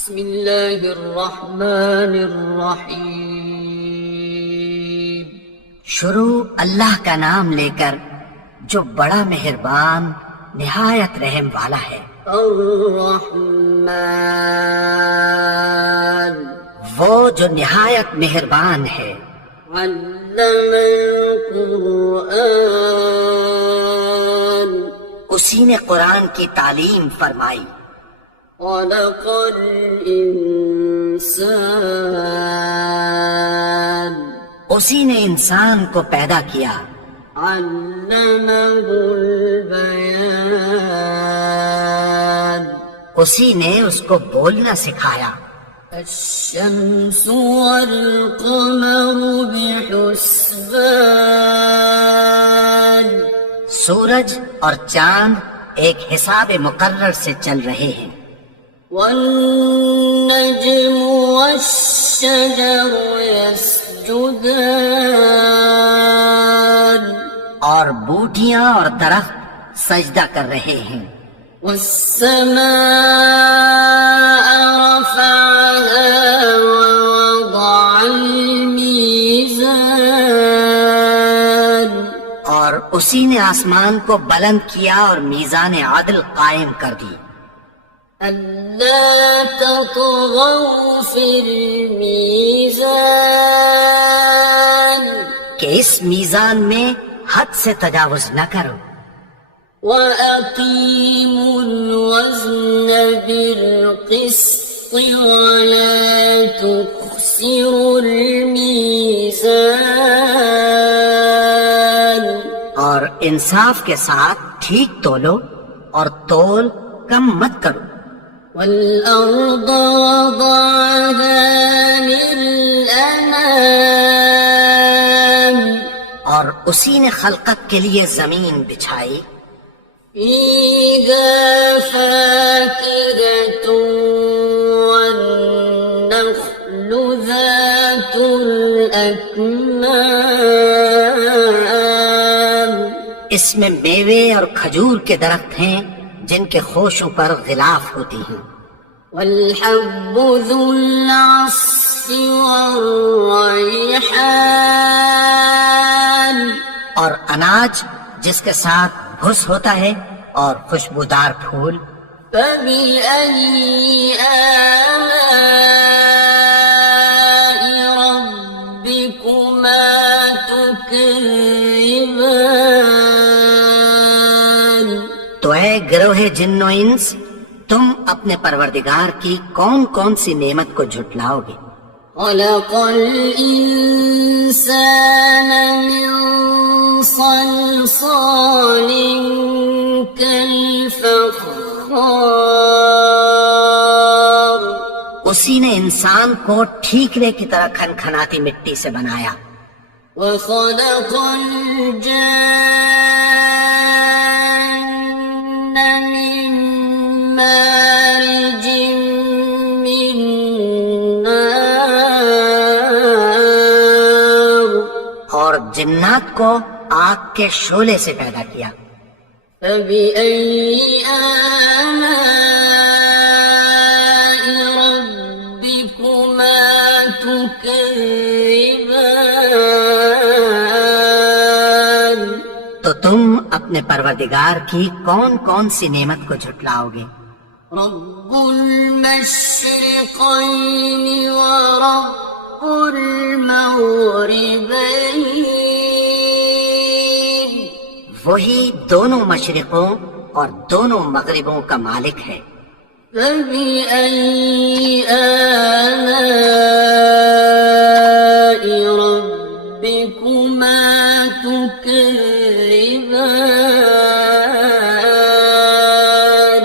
بسم اللہ الرحمن الرحیم۔ شروع اللہ کا نام لے کر جو بڑا مہربان نہایت رحم والا ہے۔ الرحمن، وہ جو نہایت مہربان ہے۔ علم القرآن، اسی نے قرآن کی تعلیم فرمائی۔ خلق الانسان، اسی نے انسان کو پیدا کیا۔ علمہ البیان، اسی نے اس کو بولنا سکھایا۔ الشمس والقمر بحسبان، سورج اور چاند ایک حساب مقرر سے چل رہے ہیں۔ والنجم والشجر يسجدان، اور بوٹیاں اور درخت سجدہ کر رہے ہیں۔ والسماء رفعها ووضع الميزان، اور اسی نے آسمان کو بلند کیا اور میزان عدل قائم کر دی۔ ألا تطغوا في الميزان، کہ اس میزان میں حد سے تجاوز نہ کرو۔ وأقيموا الوزن بالقسط ولا تخسروا الميزان، اور انصاف کے ساتھ ٹھیک تولو اور تول کم مت کرو۔ والأرض وضعها للأنام، اور اسی نے خلقت کے لیے زمین بچھائی۔ فيها فاكهة والنخل ذات الأكمام، اس میں میوے اور کھجور کے درخت ہیں جن کے خوشوں پر غلاف ہوتی ہیں۔ والحب ذو العصف والريحان، اور اناج جس کے ساتھ بھس ہوتا ہے اور خوشبودار پھول۔ فبأي آلاء ربكما تكذبان، تو اے گروہ جن و انس، تم اپنے پروردگار کی کون کون سی نعمت کو جھٹلاؤ گے؟ خلق الإنسان من صلصال كالفخار، اسی نے انسان کو ٹھیکرے کی طرح کھنکھناتی مٹی سے بنایا۔ وخلق الجان من مارج من نار، اور جنات کو آگ کے شعلے سے پیدا کیا۔ فبأي آلاء ربكما تكذبان، تو تم اپنے پروردگار کی کون کون سی نعمت کو جھٹلاؤ گے؟ رب المشرقين ورب المغربين، وہی دونوں مشرقوں اور دونوں مغربوں کا مالک ہے۔ فبأي آلاء ربكما تكذبان،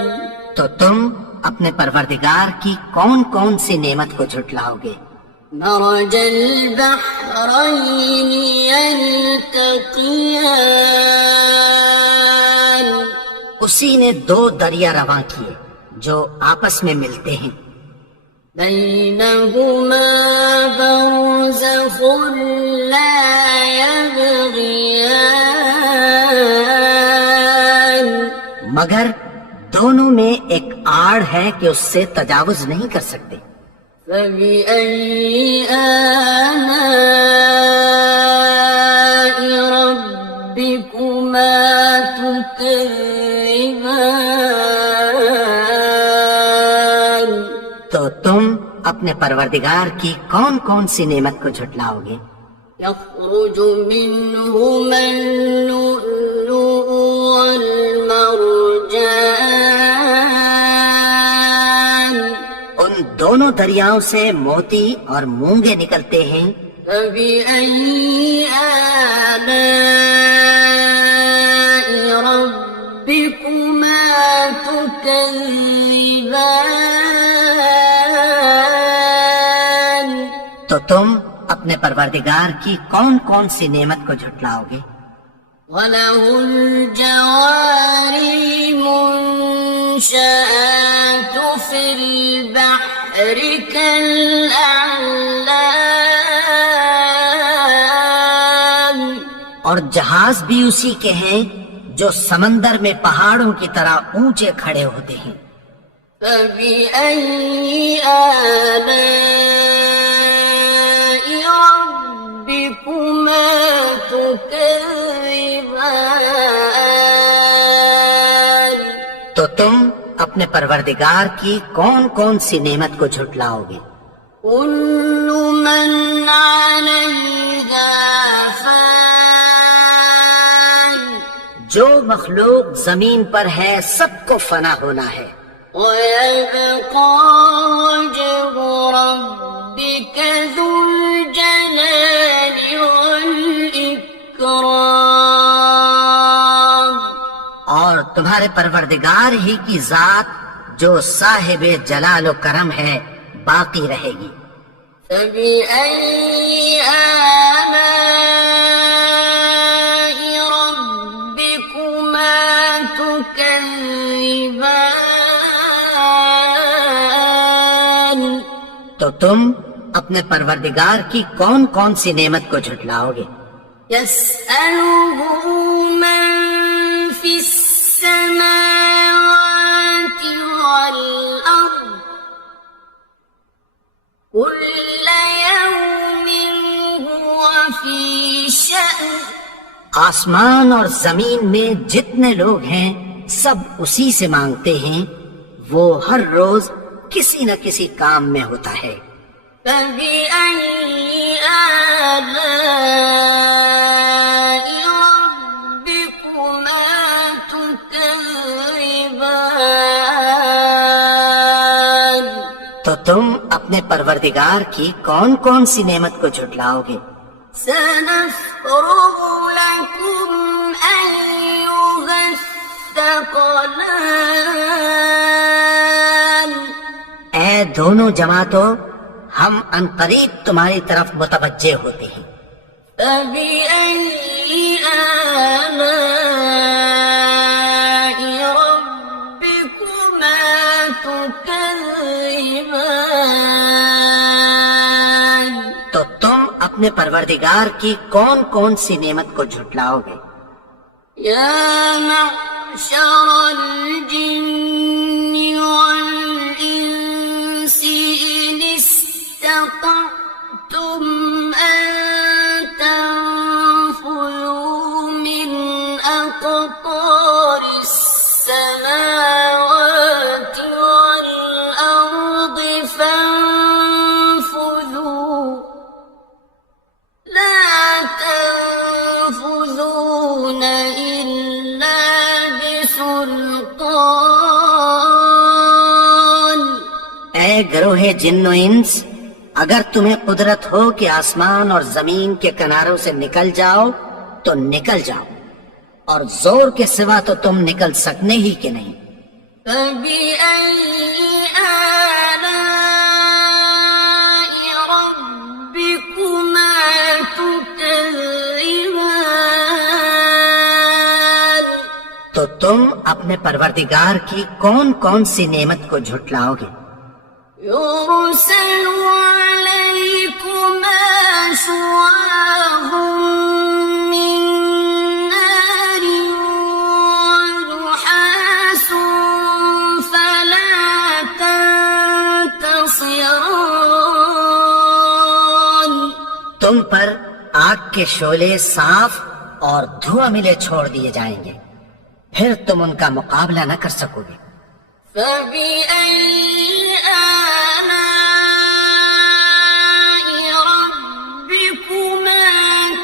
تو تم اپنے پروردگار کی کون کون سی نعمت کو جھٹلاؤ گے؟ مرج البحرين يلتقيان، اسی نے دو دریا رواں کیے جو آپس میں ملتے ہیں۔ بينهما برزخ لا يبغيان، مگر دونوں میں ایک آڑ ہے کہ اس سے تجاوز نہیں کر سکتے۔ فبأي آلاء ربكما تكذبان؟ تو تم اپنے پروردگار کی کون کون سی نعمت کو جھٹلاؤ گے؟ يخرج منهما اللؤلؤ والمرجان ان دونوں دریاؤں سے موتی اور مونگے نکلتے ہیں۔ فبأي آلاء ربكما تكذبان؟ تو تم اپنے پروردگار کی کون کون سی نعمت کو جھٹلاؤ گے؟ وَلَهُ الْجَوَارِ الْمُنشَآتُ فِي الْبَحْرِ كَالْأَعْلَامِ؟ اور جہاز بھی اسی کے ہیں جو سمندر میں پہاڑوں کی طرح اونچے کھڑے ہوتے ہیں۔ فَبِأَيِّ آلَاءِ رَبِّكُمَا تُكَذِّبَانِ؟ تو تم اپنے پروردگار کی کون کون سی نعمت کو جھٹلاؤ گے؟ كُلُّ مَنْ عَلَيْهَا فَانٍ، جو مخلوق زمین پر ہے سب کو فنا ہونا ہے، وَيَبْقَى وَجْهُ رَبِّكَ ذُو الْجَلَالِ وَالْإِكْرَامِ، اور تمہارے پروردگار ہی کی ذات جو صاحب جلال و کرم ہے باقی رہے گی۔ فَبِأَيِّ آلَاءِ رَبِّكُمَا تُكَذِّبَانِ؟ تو تم اپنے پروردگار کی کون کون سی نعمت کو جھٹلاؤ گے؟ يَسْأَلُهُ مَن فِي السَّمَاوَاتِ وَالْأَرْضِ كُلَّ يَوْمٍ هُوَ فِي شَأْنٍ۔ آسمان اور زمین میں جتنے لوگ ہیں سب اسی سے مانگتے ہیں، وہ ہر روز کسی نہ کسی کام میں ہوتا ہے۔ فَبِأَيِّ آلَاءِ رَبِّكُمَا تُكَذِّبَانِ؟ تو تم اپنے پروردگار کی کون کون سی نعمت کو جھٹلاؤ گے؟ سَنَفْرُغُ لَكُمْ أَيُّهَ الثَّقَلَانِ؟ اے دونوں جماعتوں، ہم عنقریب تمہاری طرف متوجہ ہوتے ہیں۔ فَبِأَيِّ آلَاءِ رَبِّكُمَا تُكَذِّبَانِ؟ تو تم اپنے پروردگار کی کون کون سی نعمت کو جھٹلاؤ گے؟ يَا مَعْشَرَ الْجِنِّ وَالْإِنسِ إِنِ اسْتَطَعْتُمْ أَن تَنفُذُوا مِنْ أَقْطَارِ السَّمَاوَاتِ وَالْأَرْضِ فَانفُذُوا لَا تَنفُذُونَ إِلَّا بِسُلْطَانٍ۔ اے گروہ جن و انس، اگر تمہیں قدرت ہو کہ آسمان اور زمین کے کناروں سے نکل جاؤ تو نکل جاؤ، اور زور کے سوا تو تم نکل سکنے ہی کہ نہیں۔ فَبِأَيِّ آلَاءِ رَبِّكُمَا تُكَذِّبَانِ؟ تو تم اپنے پروردگار کی کون کون سی نعمت کو جھٹلاؤ گے؟ يُرْسَلُ عَلَيْكُمَا شُوَاظٌ مِّن نَّارٍ وَنُحَاسٌ فَلَا کے شعلے صاف اور دھواں ملے چھوڑ دیے جائیں گے، پھر تم ان کا مقابلہ نہ کر سکو گے۔ فَبِأَيِّ آلَاءِ رَبِّكُمَا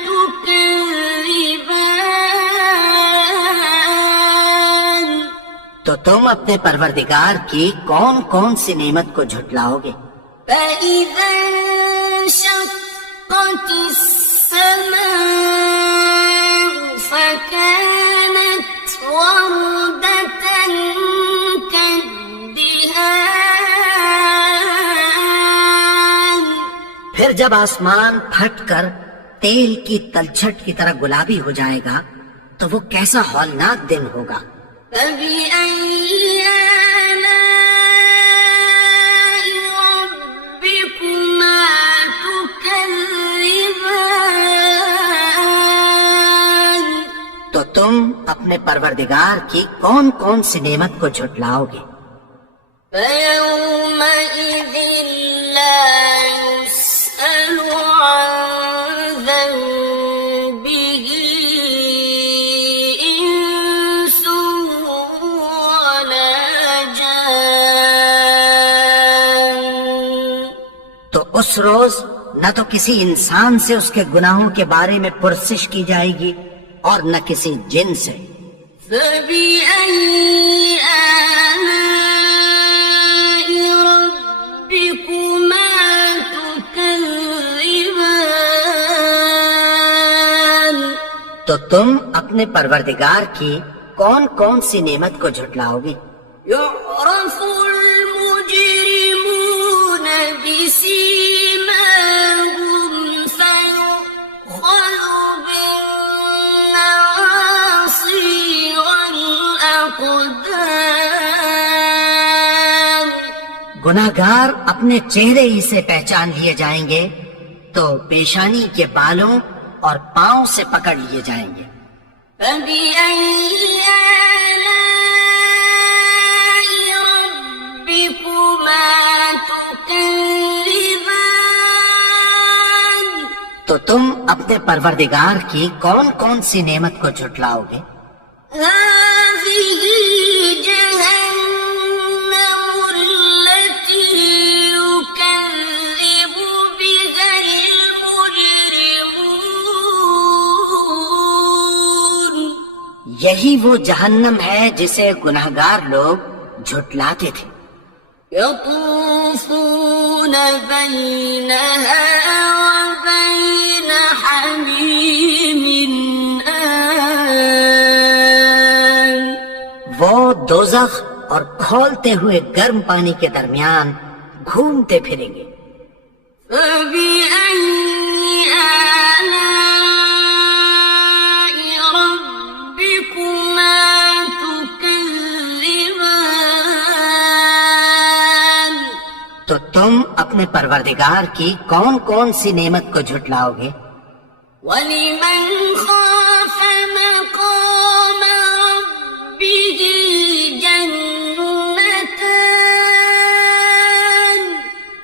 تُكَذِّبَانِ؟ تو تم اپنے پروردگار کی کون کون سی نعمت کو جھٹلاؤ گے؟ فَإِذَا انشَقَّتِ السَّمَاءُ فَكَانَتْ وَرْدَةً كَالدِّهَانِ۔ پھر جب آسمان پھٹ کر تیل کی تلچھٹ کی طرح گلابی ہو جائے گا تو وہ کیسا ہولناک دن ہوگا۔ فَبِأَيِّ آلَاءِ رَبِّكُمَا تُكَذِّبَانِ؟ تو تم اپنے پروردگار کی کون کون سی نعمت کو جھٹلاؤ گے؟ فَيَوْمَئِذٍ لَا يُسْأَلُ عَنْ ذَنبِهِ إِنسٌ وَلَا جَانٌّ۔ تو اس روز نہ تو کسی انسان سے اس کے گناہوں کے بارے میں پرسش کی جائے گی اور نہ کسی جن سے۔ فَبِأَيِّ آلَاءِ رَبِّكُمَا تُكَذِّبَانِ؟ تو تم اپنے پروردگار کی کون کون سی نعمت کو جھٹلاؤ گے؟ يُعْرَفُ الْمُجْرِمُونَ بِسِيمَاهُمْ فَيُؤْخَذُ بِالنَّوَاصِي وَالْأَقْدَامِ۔ گناہگار اپنے چہرے ہی سے پہچان لیے جائیں گے تو پیشانی کے بالوں اور پاؤں سے پکڑ لیے جائیں گے۔ فَبِأَيِّ آلَاءِ رَبِّكُمَا تُكَذِّبَانِ؟ تو تم اپنے پروردگار کی کون کون سی نعمت کو جھٹلاؤ گے؟ هَٰذِهِ جَهَنَّمُ الَّتِي يُكَذِّبُ بِهَا الْمُجْرِمُونَ۔ یہی وہ جہنم ہے جسے گناہگار لوگ جھٹلاتے تھے۔ يَطُوفُونَ بَيْنَهَا وَبَيْنَ حَمِيمٍ آنٍ۔ وہ دوزخ اور کھولتے ہوئے گرم پانی کے درمیان گھومتے پھریں گے۔ فَبِأَيِّ آلَاءِ رَبِّكُمَا تُكَذِّبَانِ؟ تو تم اپنے پروردگار کی کون کون سی نعمت کو جھٹلاؤ گے؟ وَلِمَنْ خَافَ مَقَامَ رَبِّهِ جَنَّتَانِ؟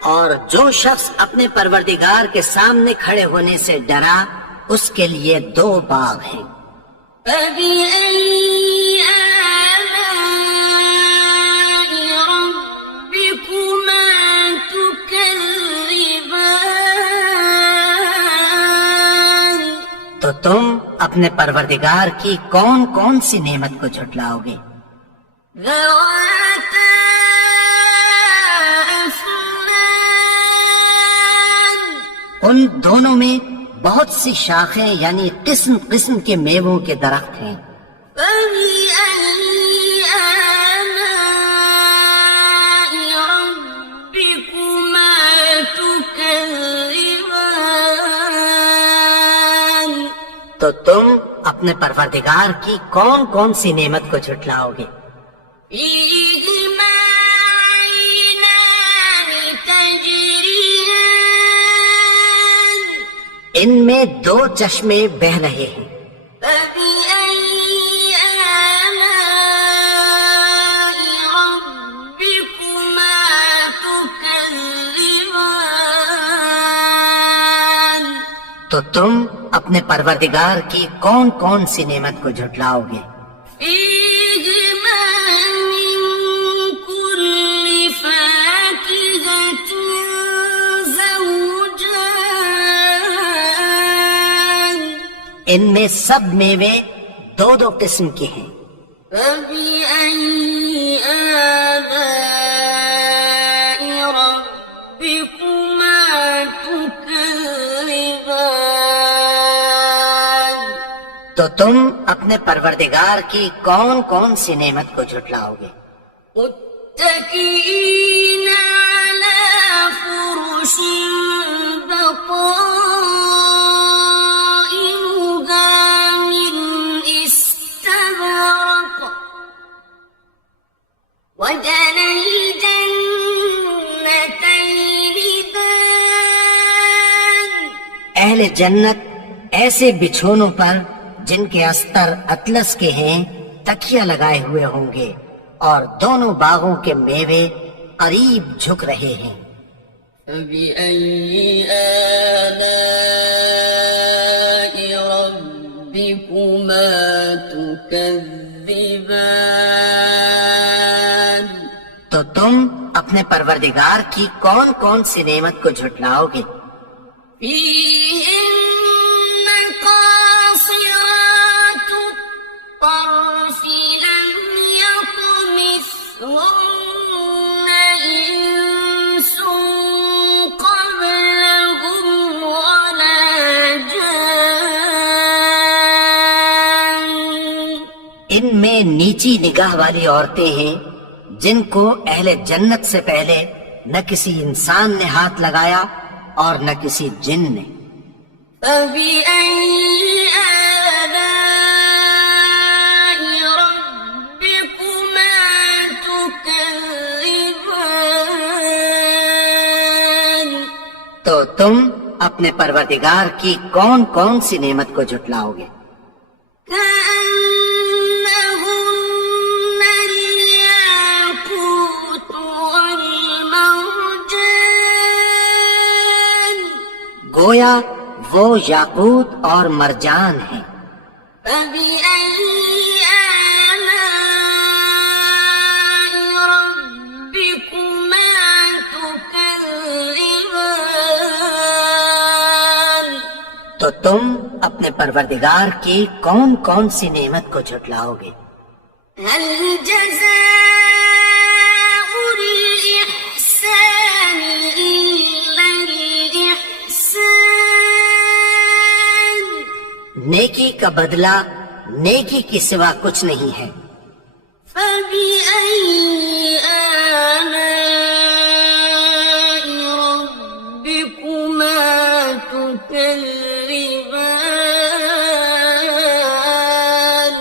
اور جو شخص اپنے پروردگار کے سامنے کھڑے ہونے سے ڈرا اس کے لیے 2 باغ ہیں۔ فَبِأَيِّ آلَاءِ رَبِّكُمَا تُكَذِّبَانِ؟ تو تم اپنے پروردگار کی کون کون سی نعمت کو جھٹلاؤ گے؟ ذَوَاتَا أَفْنَانٍ؟ ان دونوں میں بہت سی شاخیں یعنی قسم قسم کے میووں کے درخت ہیں۔ فَبِأَيِّ آلَاءِ رَبِّكُمَا تُكَذِّبَانِ؟ تو تم اپنے پروردگار کی کون کون سی نعمت کو جھٹلاؤ گے؟ فِيهِمَا عَيْنَانِ تَجْرِيَانِ؟ ان میں 2 چشمے بہہ رہے ہیں۔ فَبِأَيِّ آلَاءِ رَبِّكُمَا تُكَذِّبَانِ؟ تو تم اپنے پروردگار کی کون کون سی نعمت کو جھٹلاؤ گے؟ فيهما من كل فاكهة زوجان ان میں سب میوے دو دو قسم کے ہیں۔ فبأي آلاء ربكما تكذبان تو تم اپنے پروردگار کی کون کون سی نعمت کو جھٹلاؤ گے؟ متكئين على فرش بطائنها من استبرق وجنى الجنتين دان اہل جنت ایسے بچھونوں پر جن کے استر اطلس کے ہیں تکیہ لگائے ہوئے ہوں گے، اور دونوں باغوں کے میوے قریب جھک رہے ہیں۔ فبأي آلاء ربكما تكذبان تو تم اپنے پروردگار کی کون کون سی نعمت کو جھٹلاؤ گے؟ فيهن قاصرات الطرف لم يطمثهن إنس قبلهم ولا جان ان میں نیچی نگاہ والی عورتیں ہیں جن کو اہل جنت سے پہلے نہ کسی انسان نے ہاتھ لگایا اور نہ کسی جن نے۔ فبأي آلاء ربكما تكذبان تو تم اپنے پروردگار کی کون کون سی نعمت کو جھٹلاؤ گے؟ كأنهن الياقوت والمرجان گویا وہ یاقوت اور مرجان ہیں۔ فبأي آلاء ربكما تكذبان تو تم اپنے پروردگار کی کون کون سی نعمت کو جھٹلاؤ گے؟ هل جزاء الإحسان إلا الإحسان نیکی کا بدلہ نیکی کے سوا کچھ نہیں ہے۔ فبأي آلاء ربكما تكذبان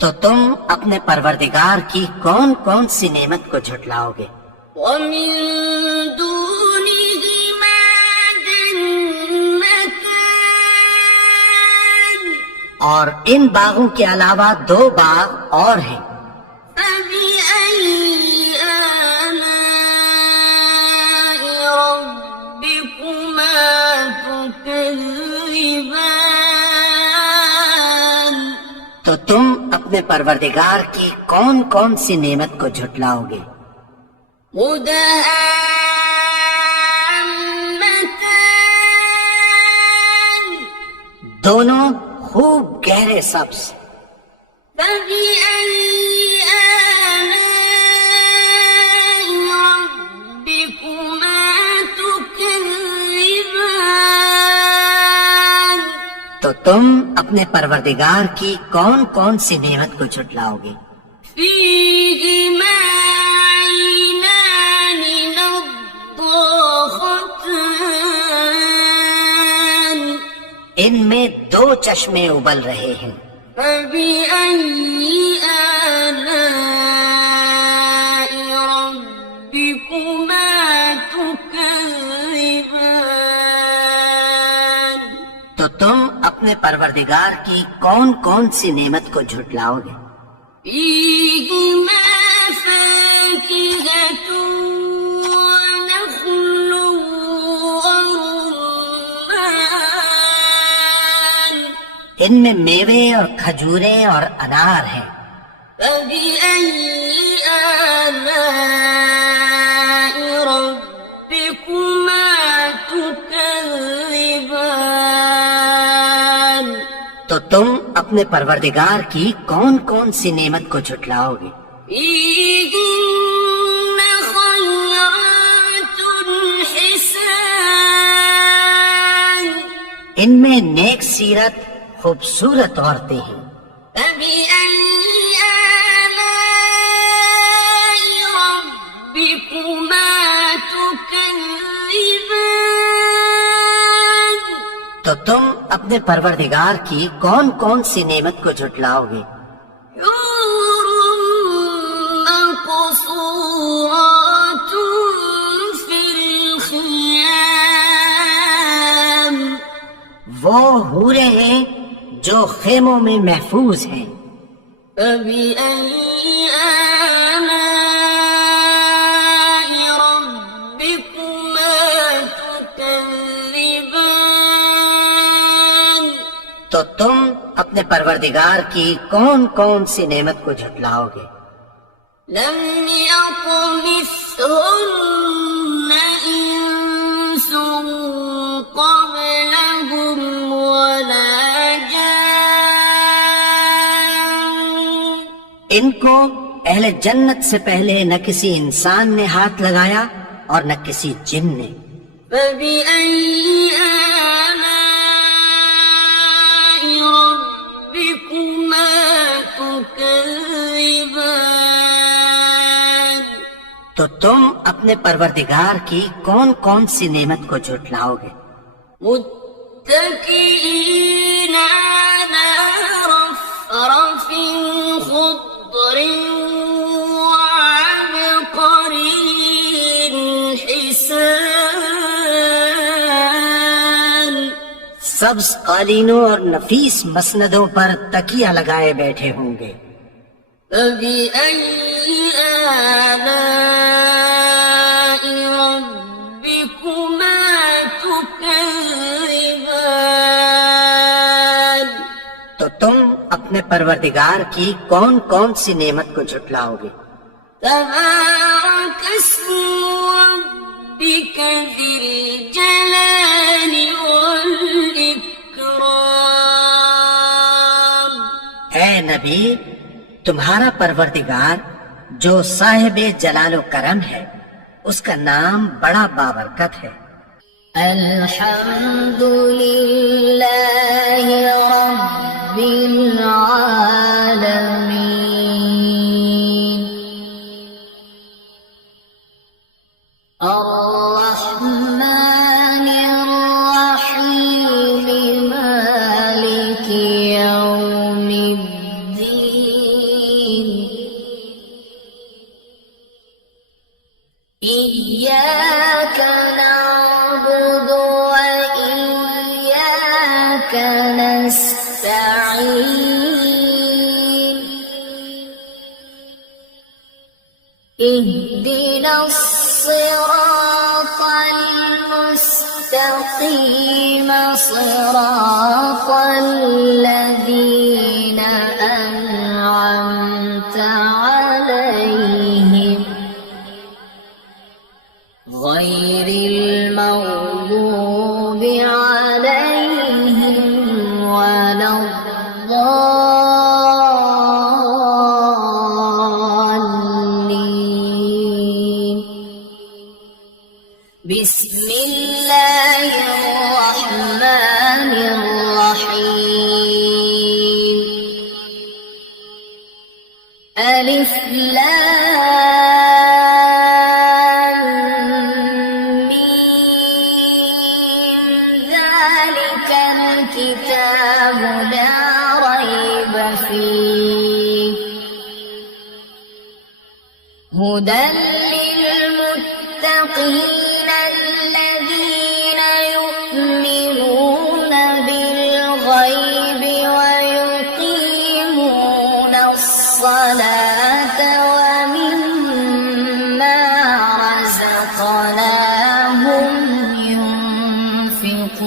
تو تم اپنے پروردگار کی کون کون سی نعمت کو جھٹلاؤ گے؟ ومن دونهما جنتان اور ان باغوں کے علاوہ دو باغ اور ہیں۔ فبأي آلاء ربكما تكذبان تو تم اپنے پروردگار کی کون کون سی نعمت کو جھٹلاؤ گے؟ مدهامتان دونوں خوب گہرے سبز۔ فبأي آلاء ربكما تكذبان تو تم اپنے پروردگار کی کون کون سی نعمت کو جھٹلاؤ گے؟ فيهما عينان نضاختان ان میں دو چشمے ابل رہے ہیں۔ فبأي آلاء ربكما تكذبان تو تم اپنے پروردگار کی کون کون سی نعمت کو جھٹلاؤ گے؟ فيهما فاكهة ونخل ورمان ان میں میوے اور کھجوریں اور انار ہیں۔ فبأي آلاء ربكما تكذبان؟ تو تم اپنے پروردگار کی کون کون سی نعمت کو جھٹلاؤ گے؟ فيهن خيرات حسان، ان میں نیک سیرت خوبصورت عورتیں ہیں۔ فبأي آلاء ربكما تكذبان؟ تو تم اپنے پروردگار کی کون کون سی نعمت کو جھٹلاؤ گے؟ حور مقصورات في الخيام، وہ حوریں ہیں جو خیموں میں محفوظ ہیں۔ فبأي آلاء ربكما تكذبان؟ تو تم اپنے پروردگار کی کون کون سی نعمت کو جھٹلاؤ گے؟ لم يطمثهن إنس قبلهم ولا جان، ان کو اہل جنت سے پہلے نہ کسی انسان نے ہاتھ لگایا اور نہ کسی جن نے۔ فبأي آلاء ربكما تكذبان؟ تو تم اپنے پروردگار کی کون کون سی نعمت کو جھٹلاؤ گے؟ متكئين على رفرف خضر وعبقري حسان، سبز قالینوں اور نفیس مسندوں پر تکیہ لگائے بیٹھے ہوں گے۔ فبأي آلاء ربكما تكذبان؟ تو تم اپنے پروردگار کی کون کون سی نعمت کو جھٹلاؤ گے؟ تبارك اسم ربك ذي الجلال والإكرام، اے نبی، تمہارا پروردگار جو صاحب جلال و کرم ہے، اس کا نام بڑا بابرکت ہے۔ الحمد لله رب العالمين، الرحمن الرحيم، مالك يوم الدين، إياك نعبد وإياك نستعين، اهدنا الصراط المستقيم، صراط الذين أنعمت عليهم غير المغضوب عليهم ولا الضالين۔ بسم الله الرحمن الرحيم، ألف لام ميم، ذلك الكتاب لا ريب فيه، هدى للمتقين الذين يؤمنون بالغيب ويقيمون الصلاة ومما رزقناهم ينفقون،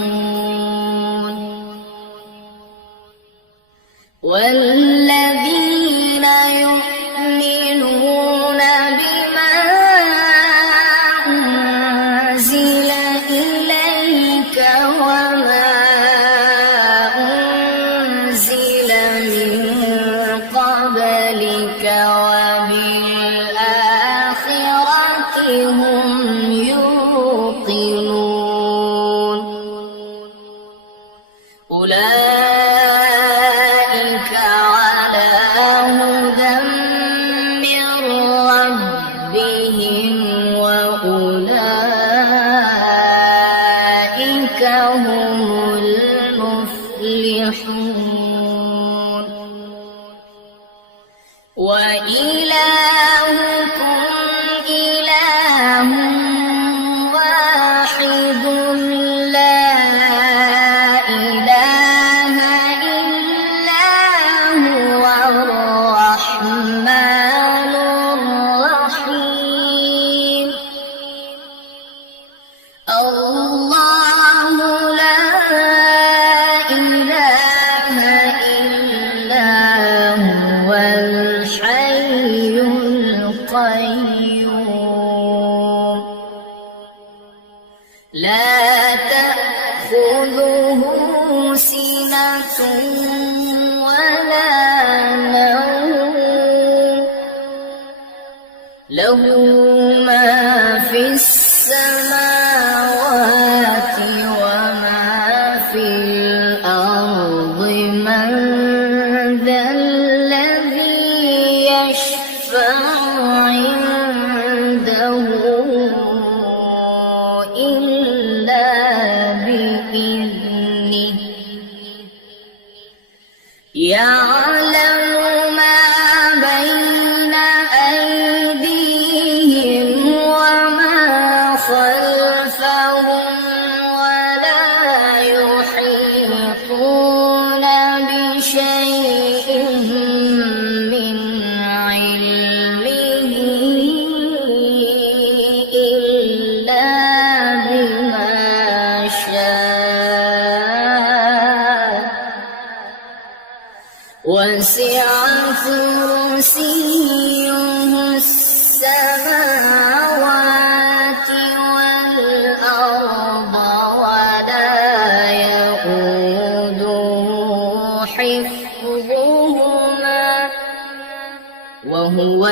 أولئك هم المفلحون وإلهكم إله واحد لا إله إلا هو الرحمن الرحيم الله لا إله إلا هو الحي القيوم لا تأخذه سنة ولا نوم له ما في السماوات وما في الأرض من ذا الذي يشفع عنده إلا بإذنه يعلم ما بين أيديهم وما خلفهم ولا يحيطون بشيء من علمه إلا بما شاء وسع كرسيه السماوات والأرض ولا يئوده حفظهما وهو